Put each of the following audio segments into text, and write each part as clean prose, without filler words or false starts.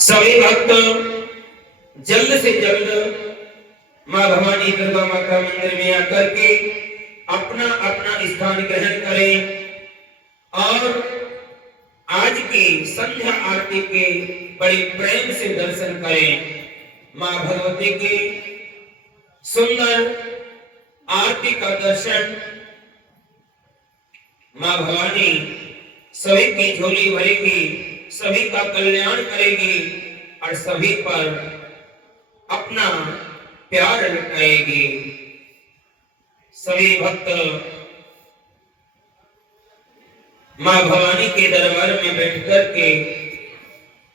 सभी भक्त जल्द से जल्द मां भवानी दुर्गा माता मंदिर में आकर के अपना अपना स्थान ग्रहण करें और आज की संध्या आरती के बड़े प्रेम से दर्शन करें। मां भगवती की सुंदर आरती का दर्शन, मां भवानी सभी की झोली भरेगी, सभी का कल्याण करेगी और सभी पर अपना प्यार लुटाएगी। सभी भक्त मां भवानी के दरबार में बैठकर के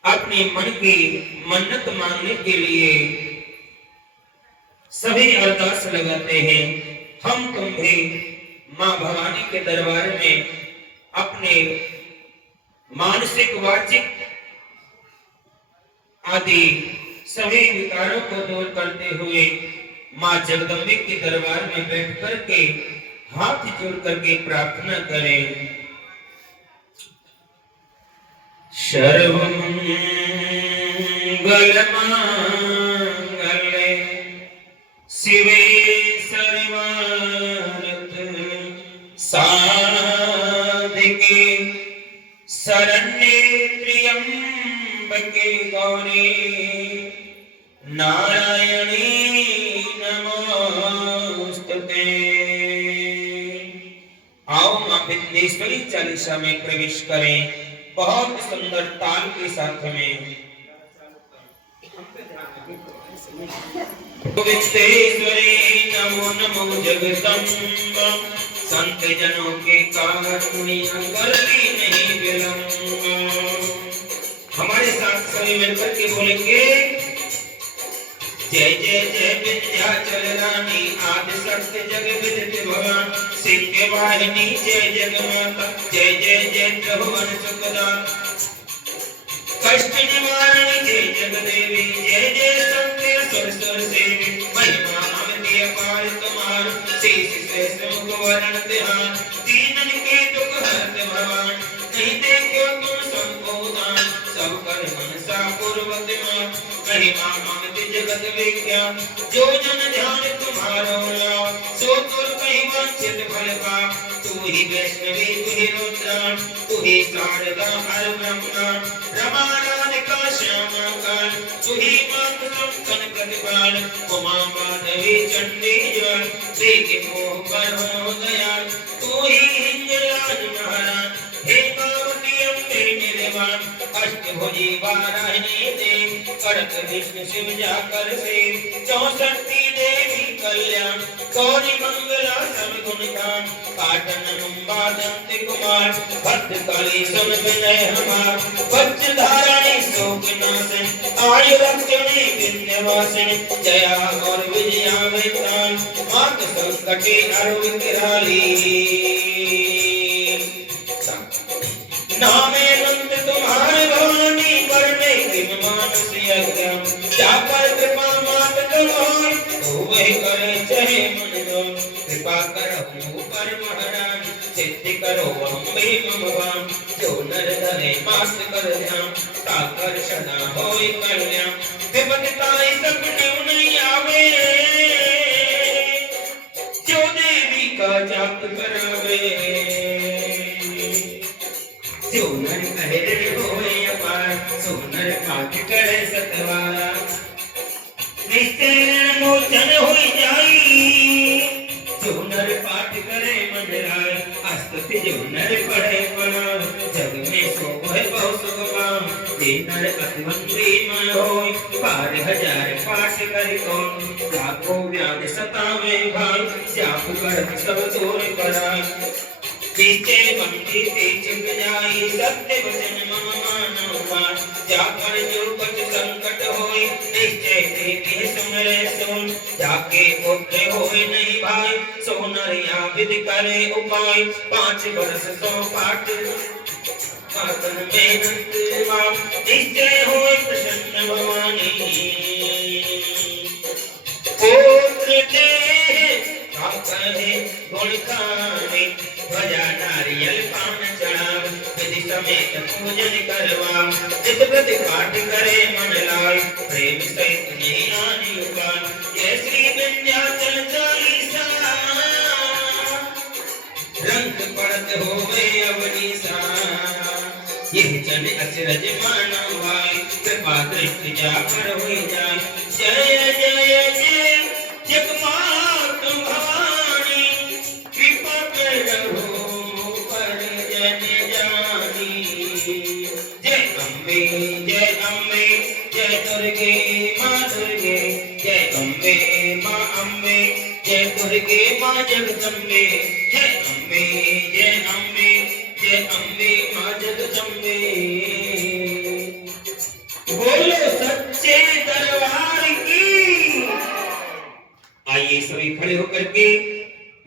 अपनी मन की मन्नत मांगने के लिए सभी अरदास लगाते हैं। हम तुम भी मां भवानी के दरबार में अपने मानसिक वाचिक आदि सभी विकारों को दूर करते हुए मां जगदम्बे के दरबार में बैठ करके हाथ जोड़ करके प्रार्थना करें। सर्वमंगल मांगल्ये शिवे सर्वार्थ साधिके शरण्ये त्र्यंबके गौरी नारायणी नमोस्तुते। आओ मां विंध्येश्वरी चालीसा में प्रवेश करें, बहुत सुंदर ताल के साथ में। विंध्येश्वरी नमो नमो जगदम्ब, संत जनों के कारुण्य करती नहीं विलंब। हमारे साथ सभी मिलकर के बोलेंगे, जय जय जय विंध्याचल रानी, आदि शक्ति जग विदित भवान, सिंह वाहिनी जय जगमाता, जय जय जय त्रिभुवन सुखदा, कष्ट निवारण जय जगदेवी, जय जय सत्य सुर सुर सेवी, महिमा अमित अपार तुम्हार, शेष शेष मुख वरण ध्यान, दीनन के दुख हरत भगवान, नहीं देखो तुम सबको दान, सब कर मनसा पूर्वक मान, महिमा अमित जगत विज्ञान, जो जन ध्यान तुम्हारो लाभ, सो तुर कहीं वांछित फल का, तू ही वैष्णवी तू ही रुद्राण, तू ही शारदा हर ब्रह्मांड, रमा राधिका श्यामा काल, तू ही मात संकन प्रतिपाल, उमा माधवी चंडी जल, देखे मोह पर हो दयाल, तू ही हिंगलाज महाराज, हे पार्वती अम्बे निर्वाण, अष्टभुजी वाराहिनी देव, करत विष्णु शिव जाकर से, 64 देवी कल्याण, गौरी मंगला सब गुण गान, पाटन मुंबा दंत कुमार, भद्रकाली सुन विनय हमार, वज्र धारणी शोक नाशन, आयु रक्षणी विंध्यवासिनी, जया और विजया वैताल, मात संकटे अरु विकराली। नामे नंद तुम्हारे भवानी, करने किम मानस यज्ञ, जा पर कृपा मात तुम्हारी, वही करे चाहे मन दो, कृपा करो पर महाराज, सिद्धि करो अम्बे भगवान, जो नर धरे मास कर ध्यान, ताकर सदा होई कल्याण, विपत्ताई सपने नहीं आवे, जो देवी का जाप करावे, जो नर कहे होए अपार, सो नर पाठ करे सतवारा, निश्चय मोचन होई जाई, जो नर पाठ करे मन राय, स्तुति जो नर पढ़े प्रणाम, जग में शोभे बहु सुगम, जे नर अतिवंदी मन होय, 12,000 पाठ करि कौन, लाखों व्याध सतावे भाई, जाप कर सब दूर कराय, पीछे बंदी पीछे जाई, सत्य वचन मम मानो पाठ, जाकर जो कुछ संकट होय, निश्चय देवी सुमरे सुन, जाके पुत्र होय नहीं भाई, सो नरिया विधि करे उपाय, 5 वर्ष सो पाठ पातन में नंद मां, निश्चय होय प्रसन्न भवानी, पुत्र दे कहे गुण खावे, ध्वजा नारियल पान चढ़ाव, विधि समेत पूजन करवा चित प्रति पाठ करे मन लाय प्रेम सहित ज्ञानी उपाय जय श्री विंध्याचल चालीसा रंग पड़त होवे अवनीसा यह जन अचरज मानवाय कृपा दृष्टि जाकर हो जाय जय जय जय जगमात भवानी कृपा करो पर जन जानी जय अम्बे जय दुर्गे माँ दुर्गे जय अम्बे माँ अम्बे जय दुर्गे माँ जगदम्बे जय अम्बे जय अम्बे माँ जगदम्बे बोलो सच्चे दरबार की। आइए सभी खड़े होकर के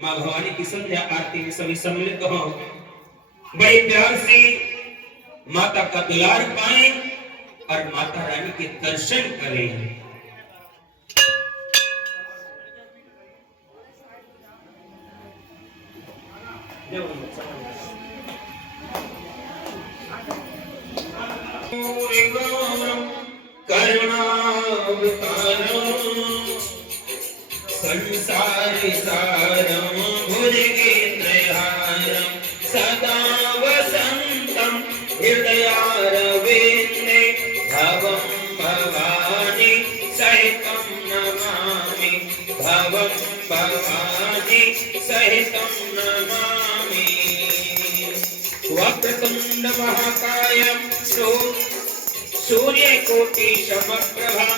माँ भवानी की संध्या आरती में सभी सम्मिलित हो बड़े प्यार से माता का दुलार पाएं और माता रानी के दर्शन करें। संसार सारम भुजगेन्द्रहारम सदा वसंतम हृदयारविंदे भवं भवानी सहितं नमामि भवं भवानी सहितं नमामि वक्रतुंड महाकायं सूर्यकोटि समप्रभा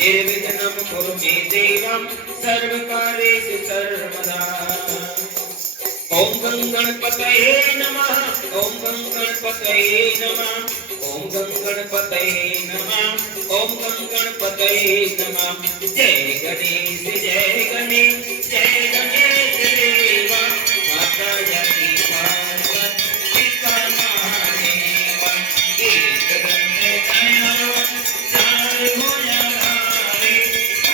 निर्विघ्नं कुरु मे देवं सर्वकार्येषु सर्वदा। ओम गणपतये नमः ओम गणपतये नमः ओम गणपतये नमः ओम गणपतये नमः जय गणेश जय गणेश देवा माता जगती पार्वती पिता महादेव एक दंड दयाल चार भुजधारी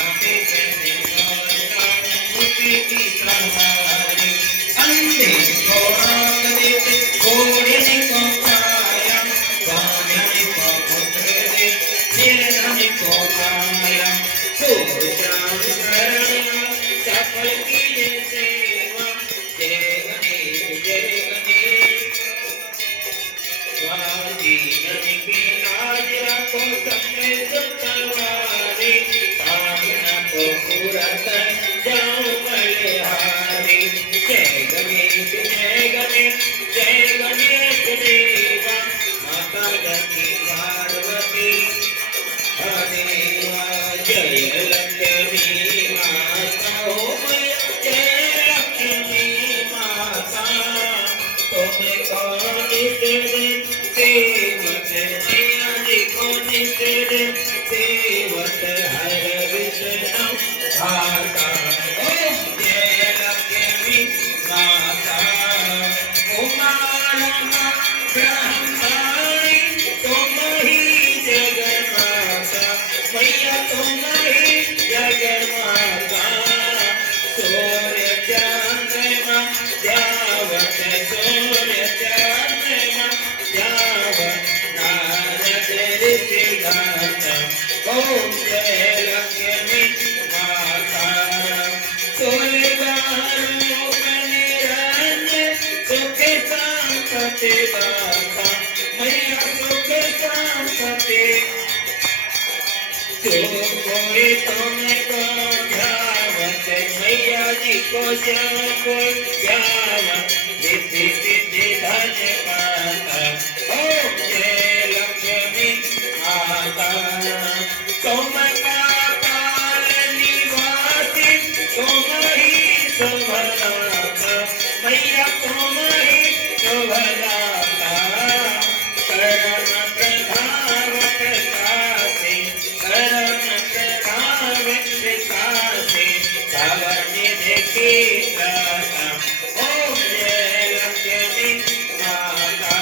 आगे चलने वाला मुक्ति की सहारी अंधे को आँख देते कोढ़े को काया बांधने को पुत्र दे निर्धन को काया चोर चार करना सफल कीजिए सेवा जय गणेश स्वामी गण की लाज रखो सबने सुतवारी सामना को पूरा कर जाओ बलिहारी जय गणेश देवा माता जगती पार्वती हरेवा जय लक्ष्मी माता हो जय लक्ष्मी माता तुम्हें कौन सेवत मैया जी को सेवत हर विष्णु भाता जय लक्ष्मी माता उमा ब्रह्माणी तुम ही जगन्माता मैया तुम ही जगन्माता सूर्य चंद्रमा जावत सूर्य चंद्रमा जावत नारद ऋषि गाता ओम जय लक्ष्मी माता तुलगारूप निरंजन सुख संपत्ति दाता मैया सुख संपत्ति जो कोई तुमको ध्यावत मैया जी को जो कोई ध्यावत रिद्धि सिद्धि धन पाता ओम जय लक्ष्मी माता तुम का काल निवासी तुम ही शोभनाता मैया तुम ही शोभनाता कर्म प्रभाव प्रकाशे कर्म प्रभाव प्रकाशे भवनिधि की त्राता ओम जय लक्ष्मी माता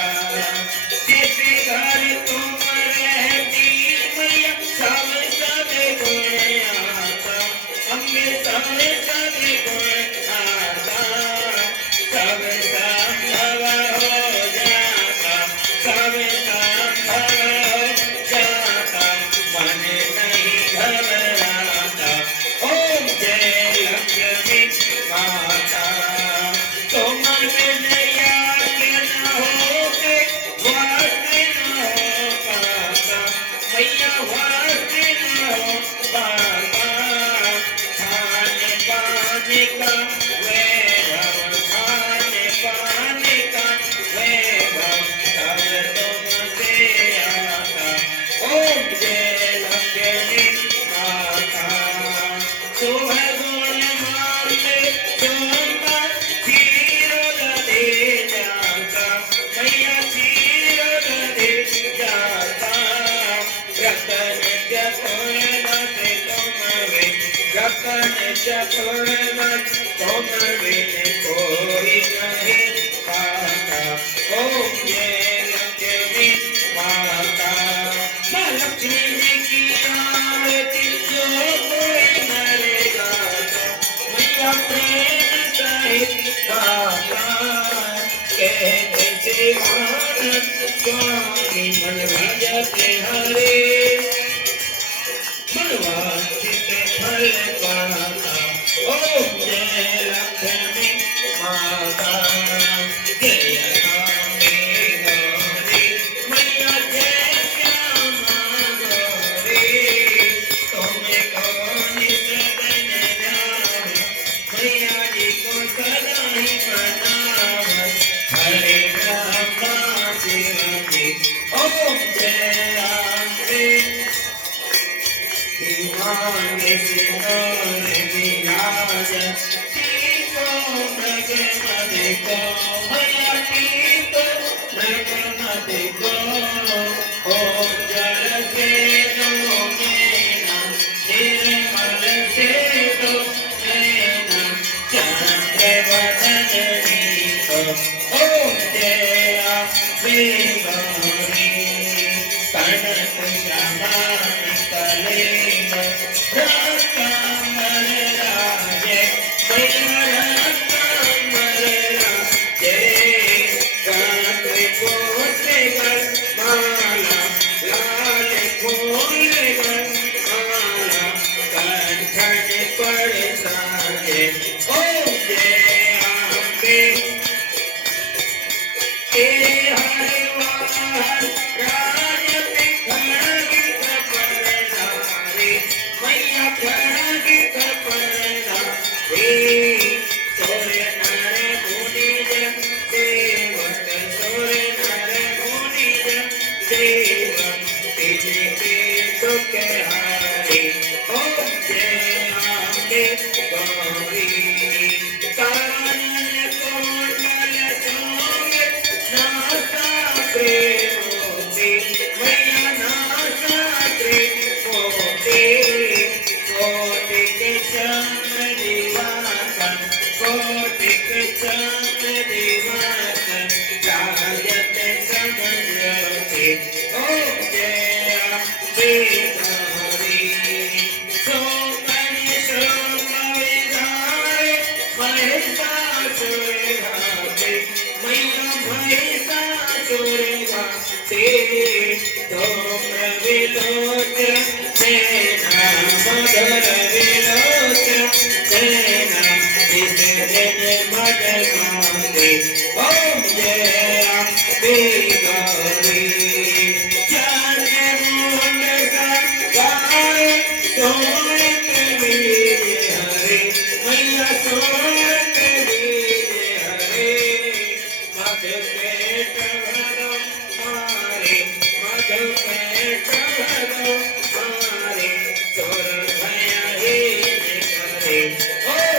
Oh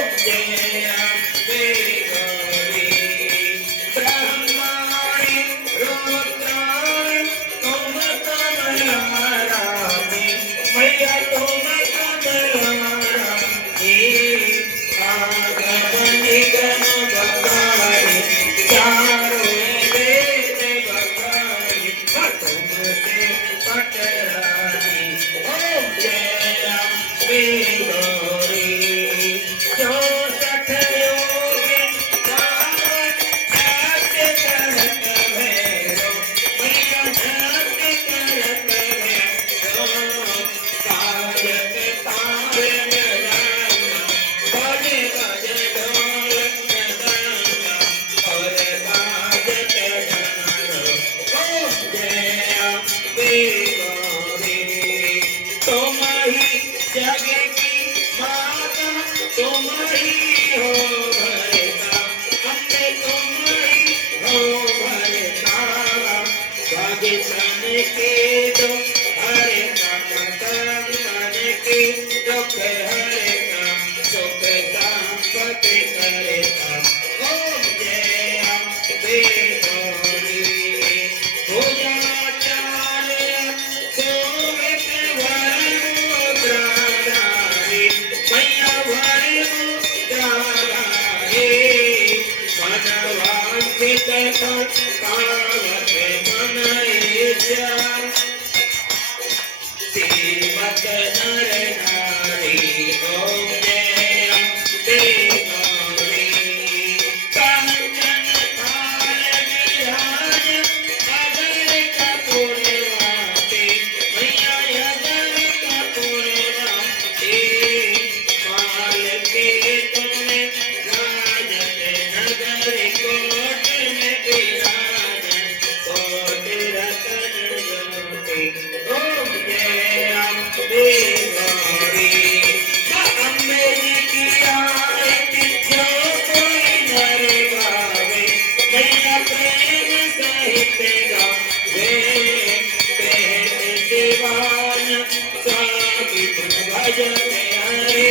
स्वामी मन भजते हरे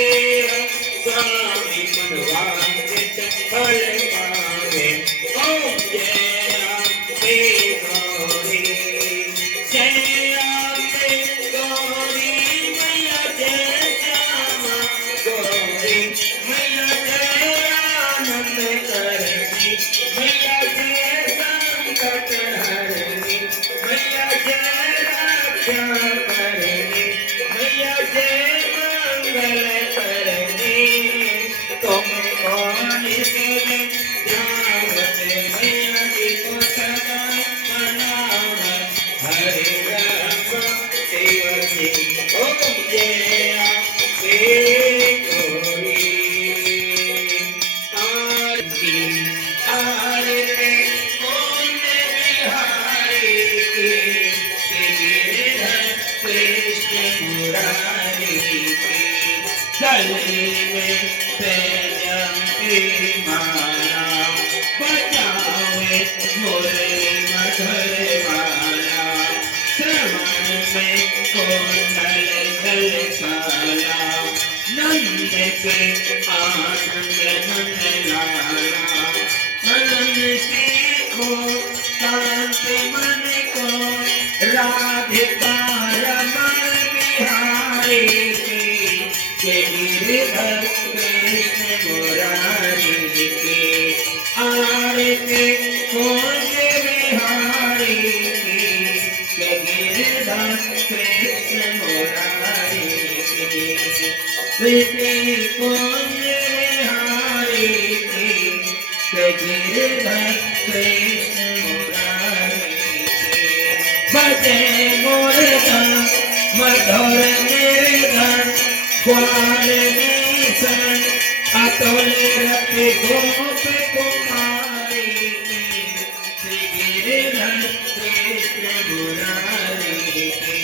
स्वामी मन वांछित फल पावे ओम जय अम्बे गौरी जय अम्बे गौरी मैया जय श्यामा गौरी मैया जय आनंद करनी मैया जय संकट हरनी मैया जय रक्षा करनी मैया जय मंगल करनी तुम कौन से ध्यावत मैया जी को सदा मनाव हरे राम शिव जी ओम जय अम्बे गौरी आरती आरती कौन बिहारी की गिरधर कृष्ण मुरारी की गले में पैजम की माला बजावे मुरली मधुर माला श्रवण में कोमल गल काला नंद के आनंद नंद लाला मनन सीखो शांति मन को राधिका रमण बिहारी की गिरधर कृष्ण मुरारी की आरती कुंज बिहारी की गिरधर कृष्ण मुरारी की प्रीति कुंज बिहारी की गिरधर कृष्ण मुरारी की बजे मुरली मधुर निर्धन ग्वाल निशन अतुल रति गोप कुमारी की श्री गिरधर कृष्ण मुरारी की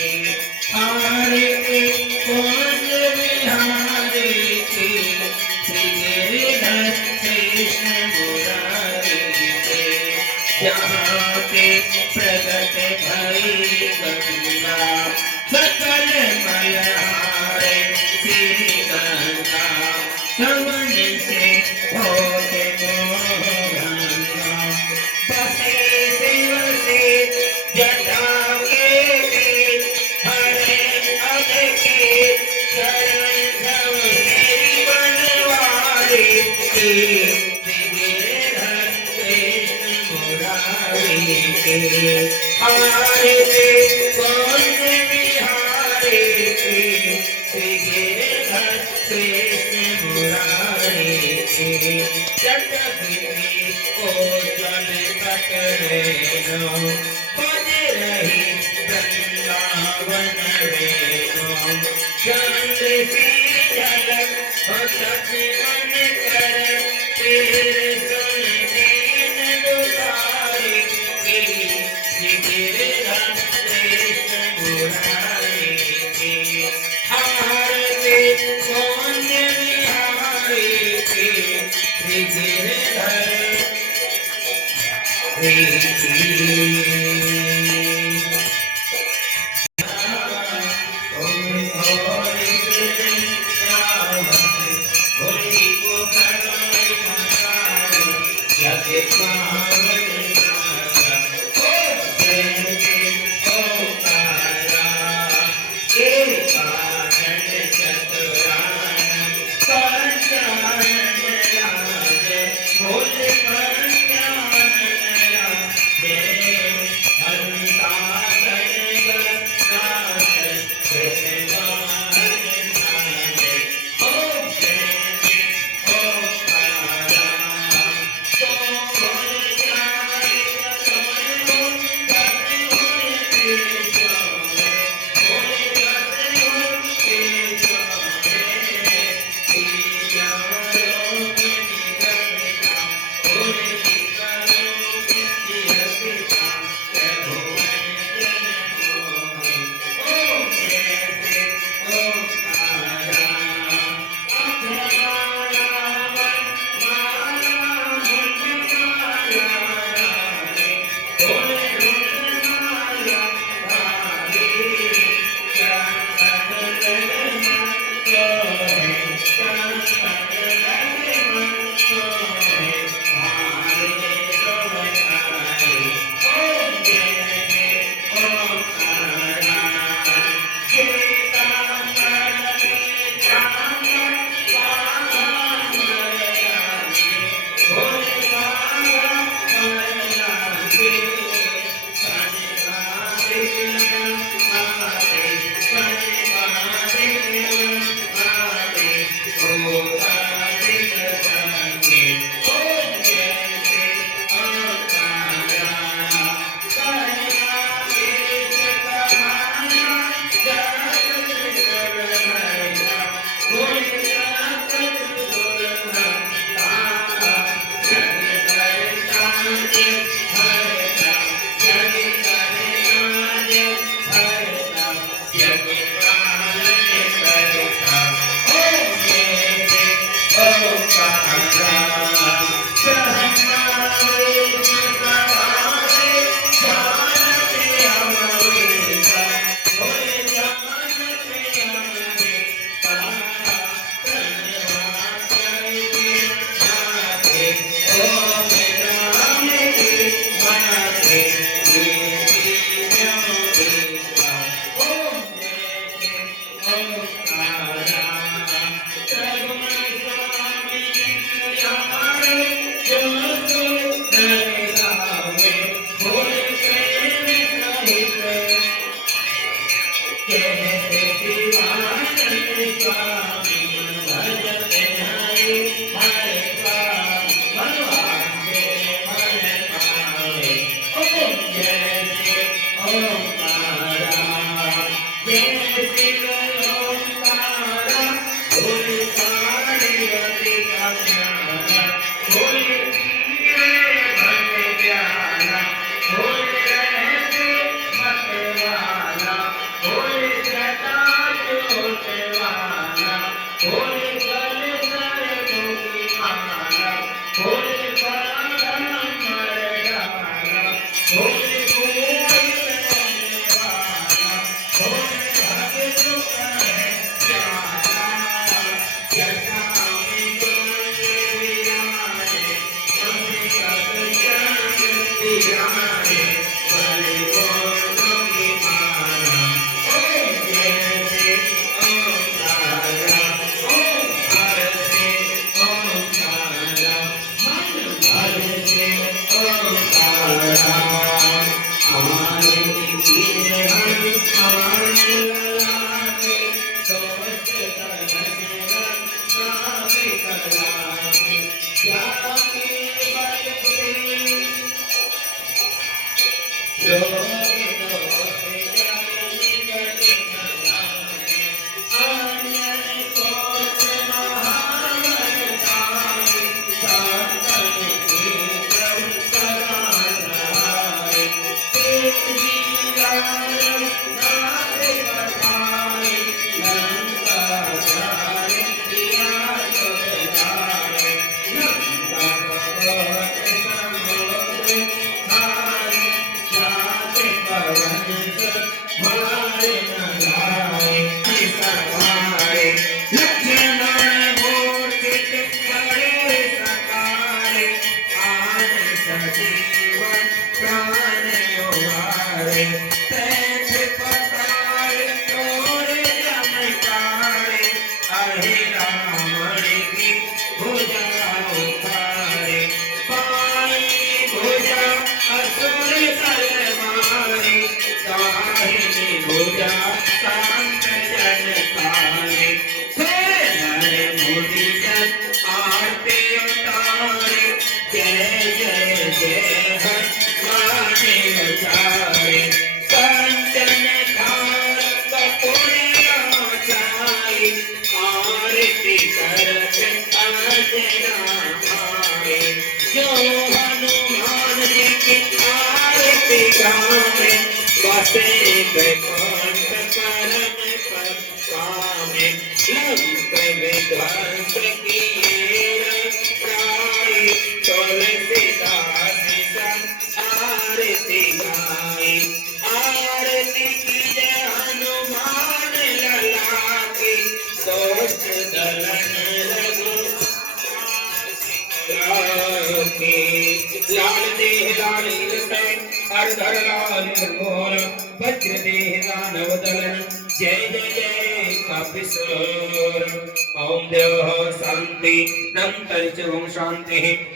आरती कुंज बिहारी की श्री गिरधर कृष्ण मुरारी की जहाँ पे प्रगट भई गंगा सकल मलहारे श्री गंगा समन से होते मोहंगा बसे शिव से जटा के बीच हरे अध के चरण धव श्री बनवारी की गिरधर कृष्ण मुरारी की आरती कुंज बिहारी की श्री गिरधर कृष्ण मुरारी की जटगिरी को जल तट रेणु बज रही वृंदावन वेणु चंद सी झलक हो सच मन कर तेरे सुन दीन दुखारी की श्री गिरधर कृष्ण मुरारी की आरती कुंज बिहारी की श्री गिरधर Jai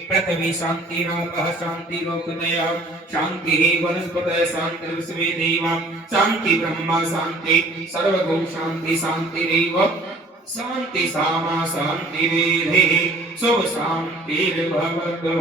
पृथ्वी शांति रापः शांति लोकदया शांति वनस्पतय शांति विश्वे देवा शांति ब्रह्मा शांति सर्वगुण शांति शांतिरेव शांति सामा शांति वेदे शुभ शांतिर्भवतु।